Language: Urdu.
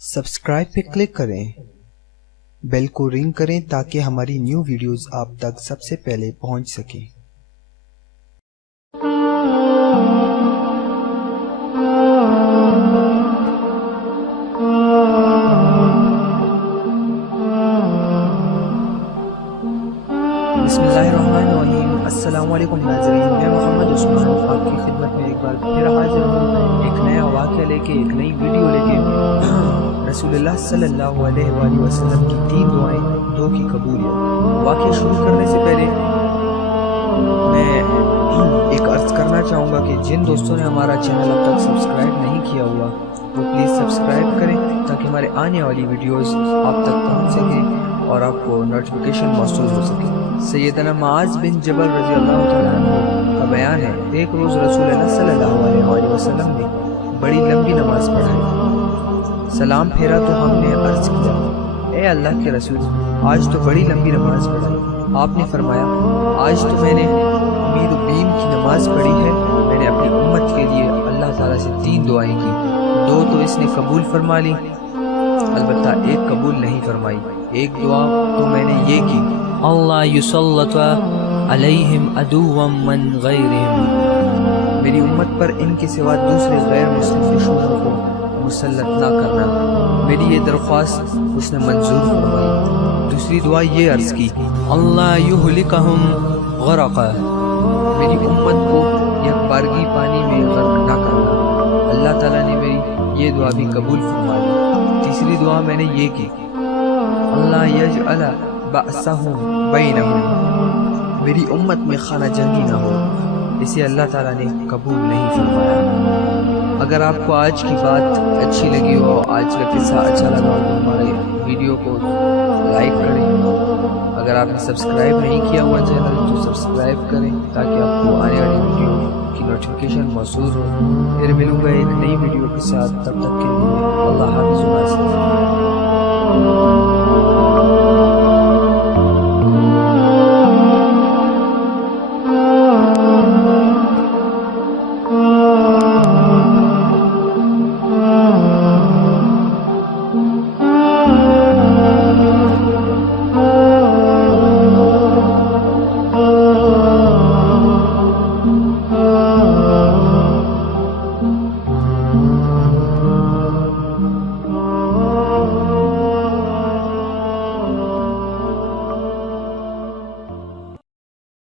سبسکرائب پہ کلک کریں، بیل کو رنگ کریں تاکہ ہماری نیو ویڈیوز آپ تک سب سے پہلے پہنچ سکیں۔ بسم اللہ الرحمن الرحیم۔ السلام علیکم ناظرین، میں محمد عثمان آپ کی خدمت میں ایک بار پھر حاضر ہوں ایک نیا واقعہ لے کے، ایک نئی ویڈیو لے کے۔ رسول اللہ صلی اللہ علیہ وآلہ وسلم کی 3 دعائیں، 2 کی قبولیت۔ واقعہ شروع کرنے سے پہلے میں ایک عرض کرنا چاہوں گا کہ جن دوستوں نے ہمارا چینل اب تک سبسکرائب نہیں کیا ہوا وہ پلیز سبسکرائب کریں تاکہ ہمارے آنے والی ویڈیوز آپ تک پہنچ سکیں اور آپ کو نوٹیفیکیشن موصول ہو سکے۔ سیدنا معاذ بن جبل رضی اللہ تعالیٰ عنہ کا بیان ہے، ایک روز رسول اللہ صلی اللہ علیہ وآلہ وسلم نے بڑی لمبی نماز پڑھائی۔ سلام پھیرا تو ہم نے عرض کیا، اے اللہ کے رسول، آج تو بڑی لمبی نماز پڑھائی۔ آپ نے فرمایا، آج تو میں نے امید و بیم کی نماز پڑھی ہے۔ میں نے اپنی امت کے لیے اللہ تعالیٰ سے 3 دعائیں کی، 2 تو اس نے قبول فرما لی، البتہ ایک قبول نہیں فرمائی۔ ایک دعا تو میں نے یہ کی، اللہ یسلط علیہم عدوا من غیرہم، میری امت پر ان کے سوا دوسرے غیر مسلم دشمنوں کو مسلط نہ کرنا۔ میری یہ درخواست اس نے منظور فرمائی۔ دوسری دعا یہ عرض کی، اللہ یہلکہم غرقا، میری امت کو یکبارگی پانی میں غرق نہ کرنا۔ اللہ تعالیٰ نے میری یہ دعا بھی قبول فرما لی۔ تیسری دعا میں نے یہ کی، اللہ یجعل بأسہم بینہم، میری امت میں خانہ جنگی نہ ہو۔ اسے اللہ تعالیٰ نے قبول نہیں فرمایا۔ اگر آپ کو آج کی بات اچھی لگی ہو، آج کا قصہ اچھا لگا ہو تو ہمارے ویڈیو کو لائک کریں۔ اگر آپ نے سبسکرائب نہیں کیا ہوا چینل تو سبسکرائب کریں تاکہ آپ کو آنے والی ویڈیو کی نوٹیفیکیشن موصول ہو۔ پھر ملوں گا ایک نئی ویڈیو کے ساتھ، تب تک کے لیے اللہ حافظ۔